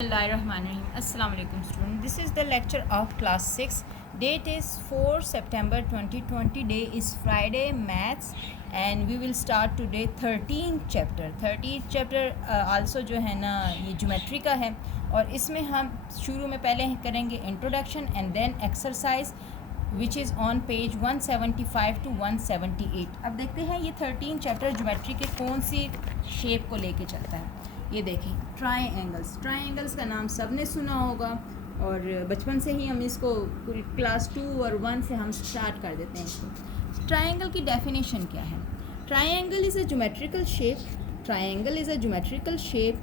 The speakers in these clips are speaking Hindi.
Assalamu alaikum student. This is the lecture of class 6. Date is 4 September 2020. Day is Friday, maths, and we will start today 13th chapter. 13th chapter also जो है ना ये ज्योमेट्री का है और इसमें हम शुरू में पहले करेंगे introduction and then exercise which is on page 175 to 178. अब देखते हैं ये 13 चैप्टर ज्योमेट्री के कौन सी शेप को लेके चलता है. ये देखें ट्राइंगल्स का नाम सब ने सुना होगा और बचपन से ही हम इसको क्लास 2 और 1 से हम स्टार्ट कर देते हैं इसको. ट्राइंगल की डेफिनेशन क्या है? Triangle is a geometrical shape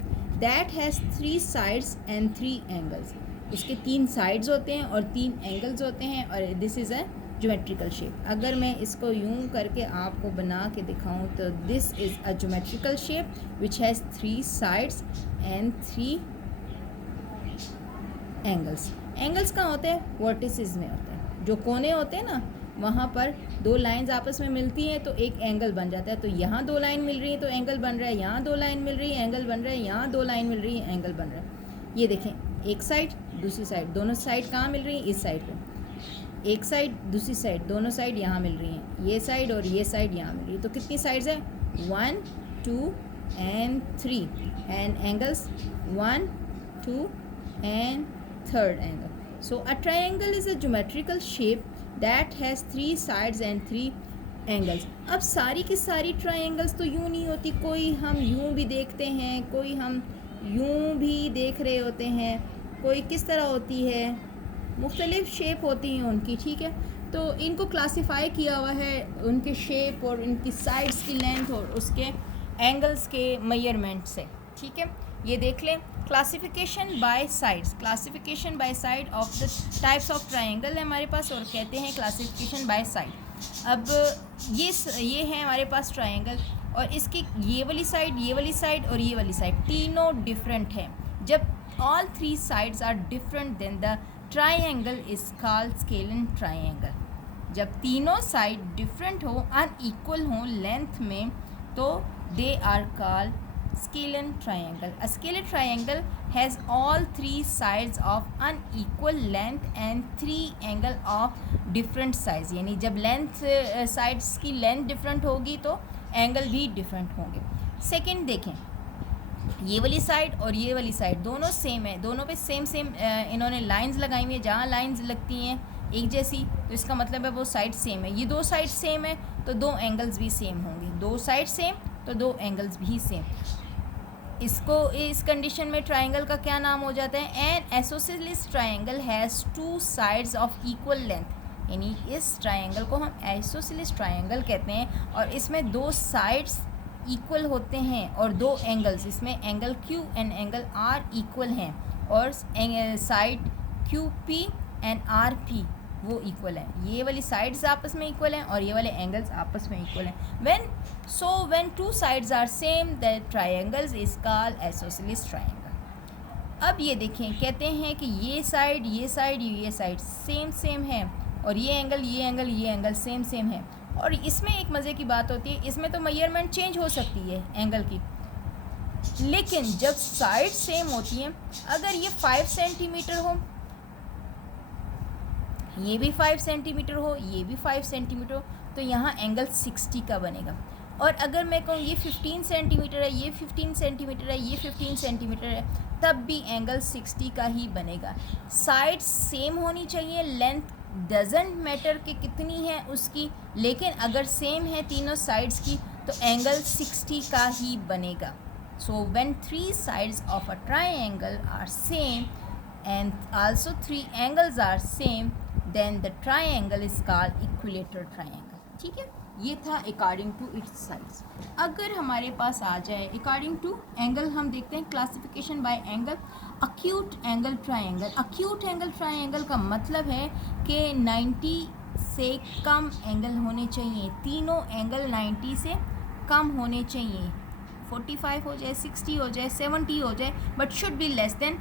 that has 3 sides and 3 angles. इसके 3 साइड्स होते हैं और 3 एंगल्स होते हैं और this is a geometrical shape. अगर मैं इसको यूं करके आपको बना के दिखाऊं तो this is a geometrical shape which has 3 sides and 3 angles. Angles कहाँ होते हैं? वर्टिसेस में होते हैं. जो कोने होते हैं ना वहाँ पर 2 लाइंस आपस में मिलती हैं तो एक एंगल बन जाता है. तो यहाँ 2 लाइन मिल रही है तो एंगल बन रहा है, यहाँ 2 लाइन मिल रही है एंगल बन रहा है, यहाँ 2 लाइन मिल रही है एंगल बन रहा है. ये देखें, एक साइड दूसरी साइड, दोनों साइड कहाँ मिल रही है? इस साइड पे. एक साइड दूसरी साइड, दोनों साइड यहाँ मिल रही हैं. ये साइड और ये साइड यहाँ मिल रही है. तो कितनी साइड्स है? 1 2 and 3 and angles 1 2 and third angle. So a triangle is a geometrical shape that has 3 sides and 3 angles. अब सारी की सारी ट्रायंगल्स तो यूँ नहीं होती. कोई हम यूँ भी देखते हैं, कोई हम यूँ भी देख रहे होते हैं, कोई किस तरह होती है, मुख्तलिफ़ शेप होती हैं उनकी. ठीक है, तो इनको क्लासिफाई किया हुआ है उनके शेप और उनकी साइड्स की लेंथ और उसके एंगल्स के मेजरमेंट से. ठीक है, ये देख लें. Classification bye sides of the types of triangle है हमारे पास और कहते हैं क्लासिफिकेशन बाय साइड. अब ये है हमारे पास ट्रायंगल और इसकी ये वाली साइड और ये वाली साइड तीनों डिफरेंट हैं. जब all 3 sides are different then the triangle is called scalene triangle. जब तीनों साइड डिफरेंट हो, अनइक्वल हो लेंथ में तो they are called scalene triangle. A scalene triangle has all 3 sides of unequal length and 3 angle of different size. यानी जब लेंथ साइड्स की लेंथ डिफरेंट होगी तो एंगल भी डिफरेंट होंगे. सेकेंड देखें, ये वाली साइड और ये वाली साइड दोनों सेम है. दोनों पे सेम इन्होंने लाइंस लगाई हुई है. जहाँ लाइंस लगती हैं एक जैसी तो इसका मतलब है वो साइड सेम है. ये 2 साइड सेम है तो 2 एंगल्स भी सेम होंगे. 2 साइड सेम तो 2 एंगल्स भी सेम. इसको इस कंडीशन में ट्राइंगल का क्या नाम हो जाता है? N isosceles triangle has 2 sides of equal length. यानी इस ट्राइंगल को हम आइसोसेलेस ट्राइंगल कहते हैं और इसमें 2 साइड्स इक्वल होते हैं और 2 एंगल्स, इसमें angle Q and angle R equal हैं और साइड QP एंड RP वो इक्वल हैं. ये वाली साइड्स आपस में इक्वल हैं और ये वाले एंगल्स आपस में इक्वल हैं. When 2 sides are same the triangles is called isosceles triangle. अब ये देखें, कहते हैं कि ये साइड सेम है और ये एंगल सेम है. और इसमें एक मज़े की बात होती है, इसमें तो मेजरमेंट चेंज हो सकती है एंगल की, लेकिन जब साइड सेम होती हैं, अगर ये 5 सेंटीमीटर हो, ये भी 5 सेंटीमीटर हो, ये भी 5 सेंटीमीटर हो तो यहाँ एंगल 60 का बनेगा. और अगर मैं कहूँ ये 15 सेंटीमीटर है, ये 15 सेंटीमीटर है, ये 15 सेंटीमीटर है, तब भी एंगल 60 का ही बनेगा. साइड सेम होनी चाहिए, लेंथ डजेंट मैटर कि कितनी है उसकी, लेकिन अगर सेम है तीनों साइड्स की तो एंगल 60 का ही बनेगा. So when 3 sides of a triangle are same and also 3 angles are same then the triangle is called equilateral triangle. ठीक है, ये था अकॉर्डिंग टू इट्स साइड्स. अगर हमारे पास आ जाए अकॉर्डिंग टू एंगल, हम देखते हैं classification bye angle. Acute angle triangle का मतलब है कि 90 से कम एंगल होने चाहिए. तीनों एंगल 90 से कम होने चाहिए. 45 हो जाए, 60 हो जाए, 70 हो जाए, but should be less than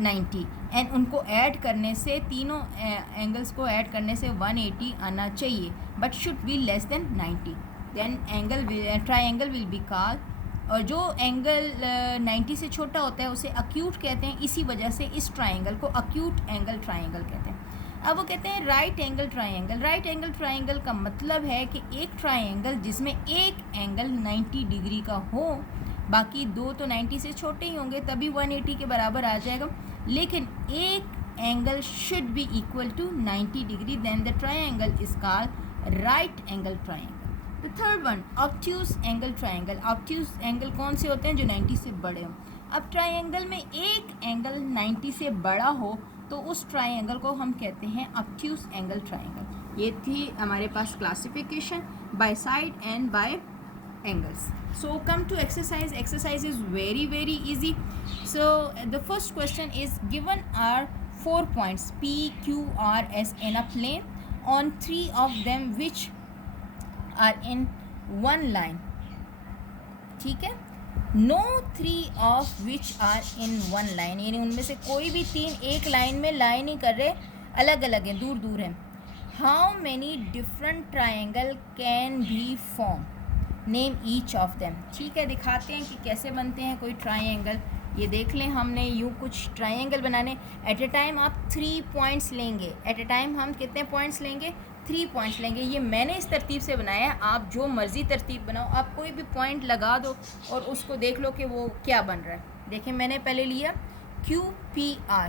90. And उनको ऐड करने से, तीनों एंगल्स को ऐड करने से 180 आना चाहिए, but should be less than 90. Then triangle will be called और जो एंगल 90 से छोटा होता है उसे अक्यूट कहते हैं, इसी वजह से इस ट्राइंगल को अक्यूट एंगल ट्राइंगल कहते हैं। अब वो कहते हैं right angle triangle. Right angle triangle का मतलब है कि एक ट्राइंगल जिसमें एक एंगल 90 डिग्री का हो, बाकी दो तो 90 से छोटे ही होंगे तभी 180 के बराबर आ जाएगा, लेकिन एक angle should be equal to 90 degree, then the triangle is called right angle triangle. The third one, obtuse angle triangle. Obtuse angle कौन से होते हैं? जो 90 से बड़े हों। अब ट्राइंगल में एक एंगल 90 से बड़ा हो तो उस ट्राइंगल को हम कहते हैं ऑब्ट्यूज एंगल ट्राइंगल। ये थी हमारे पास classification by side and by angles. So come to exercise. Exercise is very easy. So the first question is, given are 4 points P, Q, R, S in a plane. On 3 of them which are in one line. ठीक है, no 3 of which are in one line, यानी उनमें से कोई भी 3 एक लाइन में लाई नहीं कर रहे, अलग अलग हैं, दूर दूर हैं. How many different triangle can be formed? Name each of them. ठीक है, दिखाते हैं कि कैसे बनते हैं कोई ट्राइंगल. ये देख लें, हमने यूँ कुछ ट्राइंगल बनाने. एट ए टाइम आप 3 पॉइंट्स लेंगे. एट ए टाइम हम कितने पॉइंट्स लेंगे? 3 पॉइंट्स लेंगे. ये मैंने इस तरतीब से बनाया है, आप जो मर्ज़ी तरतीब बनाओ, आप कोई भी पॉइंट लगा दो और उसको देख लो कि वो क्या बन रहा है. देखें, मैंने पहले लिया QPR,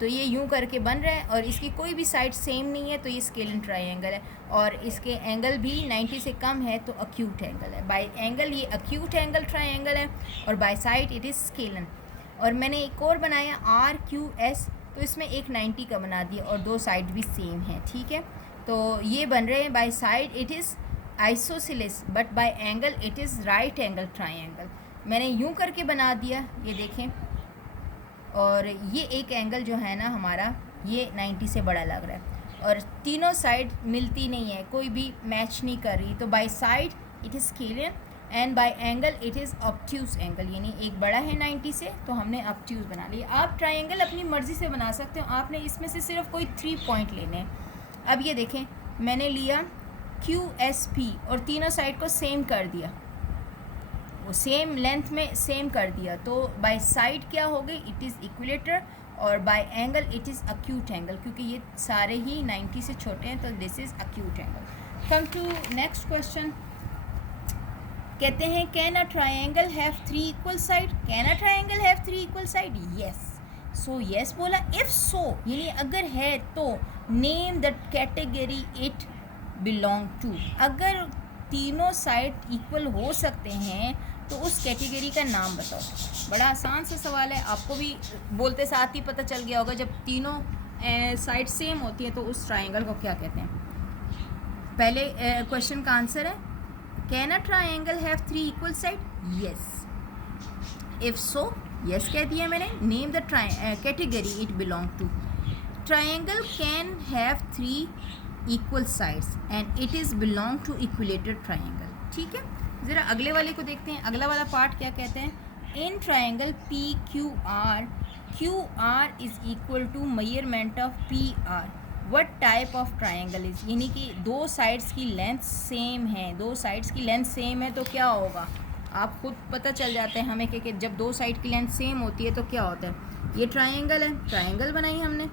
तो ये यूँ करके बन रहा है और इसकी कोई भी साइड सेम नहीं है, तो ये स्केलन ट्राइंगल है. और इसके एंगल भी 90 से कम है तो अक्यूट एंगल है. बाय एंगल ये अक्यूट एंगल ट्राइंगल है और by side it is scalene. और मैंने एक और बनाया RQS, तो इसमें एक 90 का बना दिया और 2 साइड भी सेम है. ठीक है, तो ये बन रहे हैं. By side it is isosceles but by angle it is right angle triangle. मैंने यूँ करके बना दिया, ये देखें. और ये एक एंगल जो है ना हमारा, ये 90 से बड़ा लग रहा है और तीनों साइड मिलती नहीं है, कोई भी मैच नहीं कर रही. तो by side it is scalene and bye angle it is obtuse angle, यानी एक बड़ा है 90 से तो हमने ऑब्ट्यूज बना लिया. आप ट्राइंगल अपनी मर्ज़ी से बना सकते हो, आपने इसमें से सिर्फ कोई 3 पॉइंट लेने हैं. अब ये देखें, मैंने लिया QSP और तीनों साइड को सेम कर दिया, वो सेम लेंथ में सेम कर दिया. तो बाय साइड क्या हो गई? इट इज़ इक्विलेटर और by angle it is acute angle, क्योंकि ये सारे ही 90 से छोटे हैं तो this is acute angle. Come to next question. कहते हैं, can a triangle have 3 equal side? Can a triangle have 3 equal side? Yes. So yes बोला. इफ़ सो यानी अगर है तो name the category it belong to. अगर तीनों साइड इक्वल हो सकते हैं तो उस कैटेगरी का नाम बताओ. बड़ा आसान सा सवाल है, आपको भी बोलते साथ ही पता चल गया होगा. जब तीनों साइड सेम होती है तो उस ट्राइंगल को क्या कहते हैं? पहले क्वेश्चन का आंसर है, can a triangle have 3 equal side? Yes. If so yes कह दिया मैंने. Name the category it belong to. Triangle can have 3 equal sides and it is belong to equilateral triangle. ठीक है, ज़रा अगले वाले को देखते हैं. अगला वाला पार्ट क्या कहते हैं? In triangle PQR, QR is equal to measurement of PR. What type of triangle is, यानी कि 2 साइड्स की लेंथ सेम है. 2 साइड्स की लेंथ सेम है तो क्या होगा? आप खुद पता चल जाते हैं हमें कि जब 2 साइड की लेंथ सेम होती है तो क्या होता है. ये ट्राइंगल है, ट्राइंगल बनाई हमने.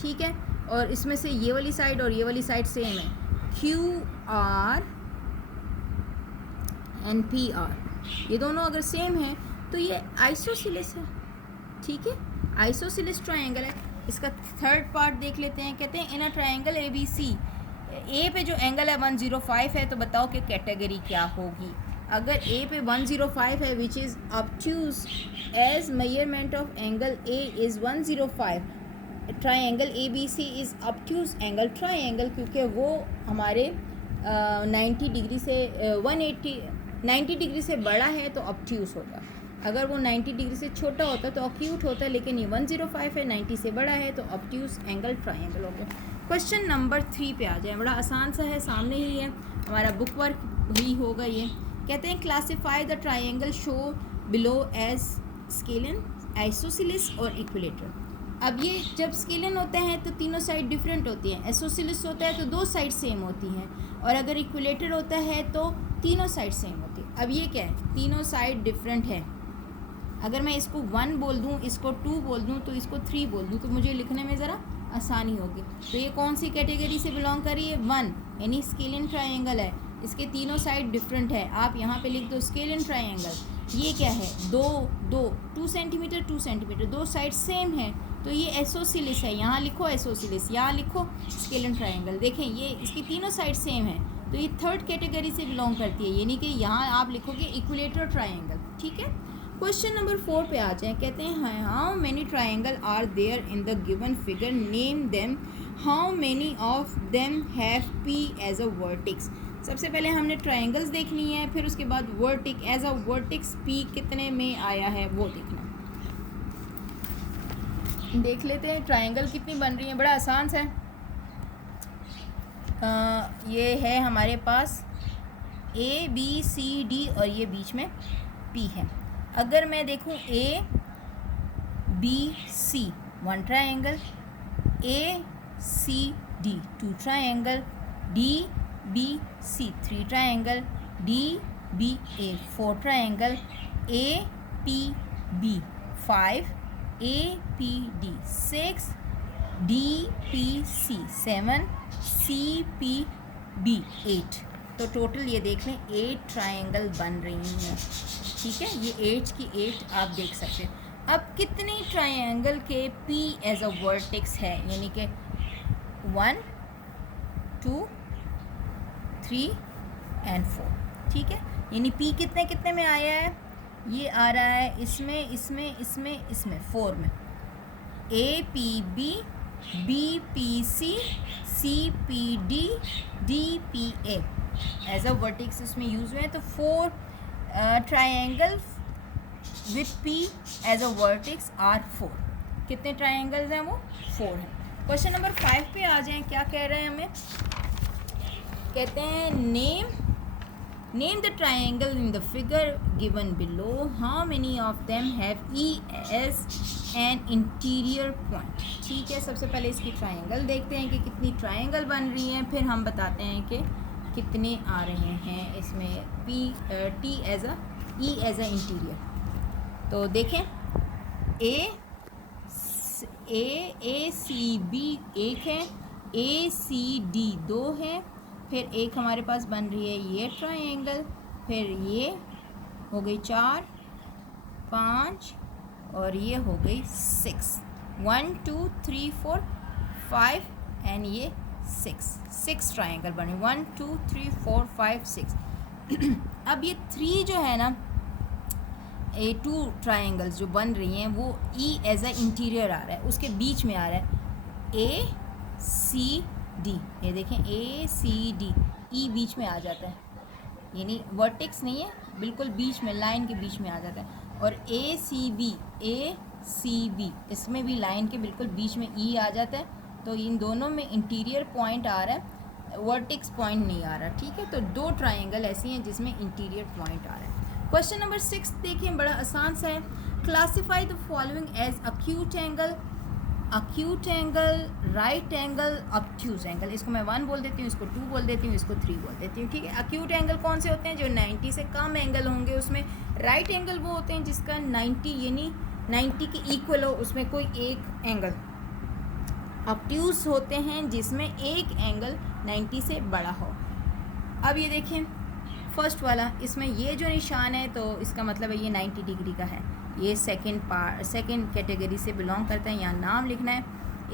ठीक है, और इसमें से ये वाली साइड और ये वाली साइड सेम है. QR एंड PR, ये दोनों अगर सेम है तो ये आइसोसेलेस है. ठीक है, आइसोसेलेस ट्राइंगल है. इसका थर्ड पार्ट देख लेते हैं. कहते हैं, इन अ ट्राइंगल ABC, ए पे जो एंगल है 105 है, तो बताओ कि कैटेगरी क्या होगी. अगर ए पे 105 है which is obtuse as measurement of angle A is 105, triangle ABC is obtuse angle triangle, क्योंकि वो हमारे 90 डिग्री से 90 डिग्री से बड़ा है तो ऑब्ट्यूज होगा. अगर वो 90 डिग्री से छोटा होता तो अक्यूट होता, लेकिन ये 105 है, 90 से बड़ा है तो ऑब्ट्यूज एंगल ट्राइंगल हो गया. क्वेश्चन नंबर 3 पे आ जाए. बड़ा आसान सा है, सामने ही है, हमारा बुक वर्क ही होगा ये. कहते हैं, classify the triangle show below as scalene, isosceles और इक्विलेटर. अब ये जब स्केलन होता है तो तीनों साइड डिफरेंट होती हैं. आइसोसेलेस होता है तो 2 साइड सेम होती हैं, और अगर इक्विलेटर होता है तो तीनों साइड सेम होती है. अब ये क्या है, तीनों साइड डिफरेंट है। अगर मैं इसको 1 बोल दूँ, इसको 2 बोल दूँ, तो इसको 3 बोल दूँ, तो मुझे लिखने में ज़रा आसानी होगी। तो ये कौन सी कैटेगरी से बिलोंग कर रही है, 1, यानी स्केलियन ट्रायंगल है। इसके तीनों साइड डिफरेंट है, आप यहाँ पे लिख दो स्केलियन ट्रायंगल। ये क्या है, 2 सेंटीमीटर 2 सेंटीमीटर, दो साइड सेम है, तो ये एसोसिलिस है। यहाँ लिखो एसोसिलिस, यहाँ लिखो स्केलियन ट्रायंगल। देखें ये इसकी तीनों साइड सेम है, तो ये 3rd कैटेगरी से बिलोंग करती है, यानी कि यहाँ आप लिखोगे इक्विलेटरल ट्रायंगल। ठीक है, क्वेश्चन नंबर 4 पे आ जाएं। कहते हैं how many triangle are there in the given figure, name them, how many of them have P as a vertex. सबसे पहले हमने ट्रायंगल्स देखनी है, फिर उसके बाद vertex as a vertex P कितने में आया है वो देखना। देख लेते हैं ट्रायंगल कितनी बन रही है, बड़ा आसान सा है। ये है हमारे पास ए बी सी डी और ये बीच में पी है। अगर मैं देखूं A B C 1 triangle, A C D 2 triangle, D B C 3 triangle, D B A 4 triangle, A P B 5, A P D 6, D P C 7, C P B 8। तो टोटल ये देख लें 8 ट्रायंगल बन रही हैं। ठीक है, ये 8 की 8 आप देख सकते हैं। अब कितने ट्रायंगल के P एज अ वर्टेक्स है, यानी कि 1 2 3 एंड 4। ठीक है, यानी P कितने कितने में आया है, ये आ रहा है इसमें इसमें इसमें इसमें 4 में। A P B, B P C, C P D, D P A as a vertex इसमें यूज़ हुए हैं। तो 4 triangle with P as a vertex are 4। कितने ट्रायंगल्स हैं वो, 4 हैं। क्वेश्चन नंबर 5 पे आ जाएं। क्या कह रहे हैं हमें, कहते हैं name the triangle in the figure given below, how many of them have E as an interior point. ठीक है, सबसे पहले इसकी ट्रायंगल देखते हैं कि कितनी ट्रायंगल बन रही हैं, फिर हम बताते हैं कि कितने आ रहे हैं इसमें T as a E as a interior. तो देखें ए सी बी 1 है, ए सी डी 2 है, फिर एक हमारे पास बन रही है ये ट्रायंगल, फिर ये हो गई 4 5 और ये हो गई 6। 1 2 3 4 5 एंड ये 6 ट्रायंगल बने, 1 2 3 4 5 6। अब ये 3 जो है ना, ए 2 ट्रायंगल्स जो बन रही हैं वो ई एज अ इंटीरियर आ रहा है, उसके बीच में आ रहा है ए सी डी। ये देखें ए सी डी, ई बीच में आ जाता है, यानी वर्टेक्स नहीं है, बिल्कुल बीच में लाइन के बीच में आ जाता है। और ए सी बी इसमें भी लाइन के बिल्कुल बीच में ई आ जाता है। तो इन दोनों में इंटीरियर पॉइंट आ रहा है, वर्टेक्स पॉइंट नहीं आ रहा। ठीक है, तो 2 ट्रायंगल ऐसी हैं जिसमें इंटीरियर पॉइंट आ रहा है। क्वेश्चन नंबर 6 देखिए, बड़ा आसान सा है। Classify the following as acute angle, right angle, obtuse angle. इसको मैं 1 बोल देती हूँ, इसको 2 बोल देती हूँ, इसको 3 बोल देती हूँ। ठीक है, अक्यूट एंगल कौन से होते हैं, जो 90 से कम एंगल होंगे उसमें। राइट एंगल वो होते हैं जिसका 90 यानी 90 के इक्वल हो उसमें कोई एक एंगल। ऑब्ट्यूज होते हैं जिसमें एक एंगल 90 से बड़ा हो। अब ये देखें फर्स्ट वाला, इसमें ये जो निशान है तो इसका मतलब है ये 90 डिग्री का है, ये सेकंड कैटेगरी से बिलोंग करता है। यहाँ नाम लिखना है।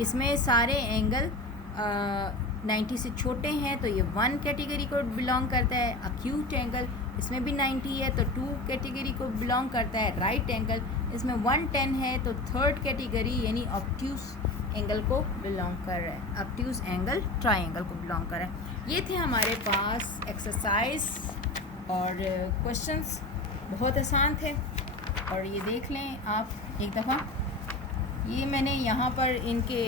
इसमें सारे एंगल 90 से छोटे हैं तो ये 1 कैटेगरी को बिलोंग करता है। अक्यूट एंगल इसमें भी 90 है तो 2 कैटेगरी को बिलोंग करता है। राइट एंगल इसमें 110 है तो 3rd कैटेगरी यानी ऑब्ट्यूज एंगल को बिलोंग कर रहा है, ऑब्ट्यूज एंगल ट्रायंगल को बिलोंग कर रहा है। ये थे हमारे पास एक्सरसाइज और क्वेश्चंस, बहुत आसान थे। और ये देख लें आप एक दफ़ा, ये मैंने यहाँ पर इनके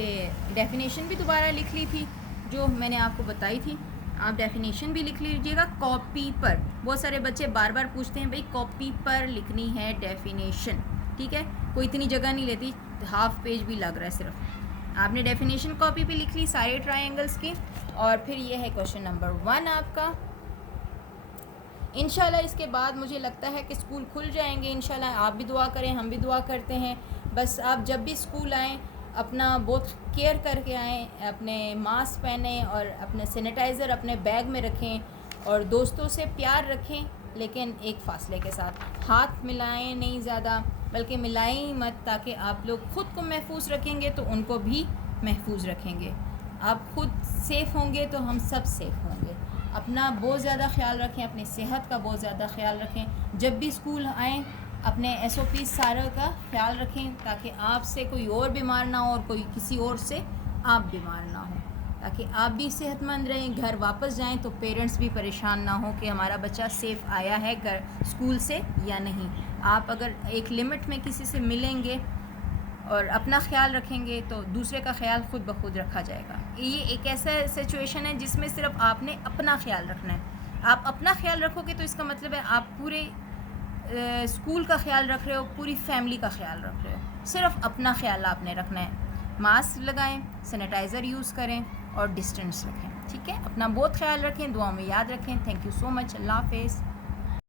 डेफिनेशन भी दोबारा लिख ली थी जो मैंने आपको बताई थी। आप डेफिनेशन भी लिख लीजिएगा कॉपी पर। बहुत सारे बच्चे बार बार पूछते हैं भाई कॉपी पर लिखनी है डेफिनेशन। ठीक है, कोई इतनी जगह नहीं लेती, हाफ पेज भी लग रहा है सिर्फ। आपने डेफिनेशन कॉपी पे लिख ली सारे ट्रायंगल्स की। और फिर ये है क्वेश्चन नंबर 1 आपका। इंशाल्लाह इसके बाद मुझे लगता है कि स्कूल खुल जाएंगे इंशाल्लाह। आप भी दुआ करें, हम भी दुआ करते हैं। बस आप जब भी स्कूल आएँ अपना बहुत केयर करके आएँ, अपने मास्क पहने और अपने सैनिटाइज़र अपने बैग में रखें और दोस्तों से प्यार रखें, लेकिन एक फ़ासले के साथ। हाथ मिलाएं नहीं ज़्यादा, बल्कि मिलाएं ही मत, ताकि आप लोग ख़ुद को महफूज रखेंगे तो उनको भी महफूज रखेंगे। आप खुद सेफ़ होंगे तो हम सब सेफ़ होंगे। अपना बहुत ज़्यादा ख्याल रखें, अपनी सेहत का बहुत ज़्यादा ख्याल रखें। जब भी स्कूल आएँ अपने SOP सारे का ख्याल रखें, ताकि आपसे कोई और बीमार ना हो और कोई किसी और से आप बीमार ना हो, ताकि आप भी सेहतमंद रहें। घर वापस जाएं तो पेरेंट्स भी परेशान ना हो कि हमारा बच्चा सेफ़ आया है घर स्कूल से या नहीं। आप अगर एक लिमिट में किसी से मिलेंगे और अपना ख्याल रखेंगे तो दूसरे का ख्याल खुद ब खुद रखा जाएगा। ये एक ऐसा सिचुएशन है जिसमें सिर्फ आपने अपना ख्याल रखना है। आप अपना ख्याल रखोगे तो इसका मतलब है आप पूरे स्कूल का ख्याल रख रहे हो, पूरी फैमिली का ख्याल रख रहे हो। सिर्फ अपना ख्याल आपने रखना है। मास्क लगाएं, सैनिटाइज़र यूज़ करें और डिस्टेंस रखें। ठीक है, अपना बहुत ख्याल रखें, दुआ में याद रखें। Thank you so much. अल्लाह हाफ़िज़।